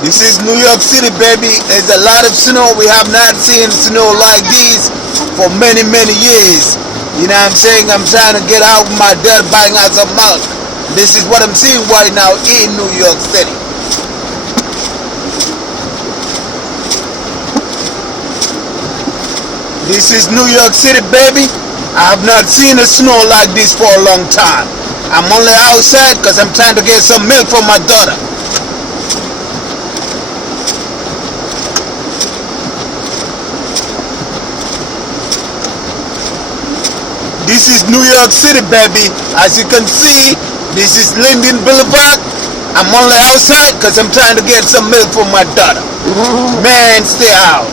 This is New York City, baby. There's a lot of snow. We have not seen snow like this for many, many years. You know what I'm saying? I'm trying to get out of my dirt, buying out some milk. This is what I'm seeing right now in New York City. This is New York City, baby. I have not seen a snow like this for a long time. I'm only outside because I'm trying to get some milk for my daughter. This is New York City, baby. As you can see, this is Linden Boulevard. I'm only outside because I'm trying to get some milk for my daughter. Man, stay out.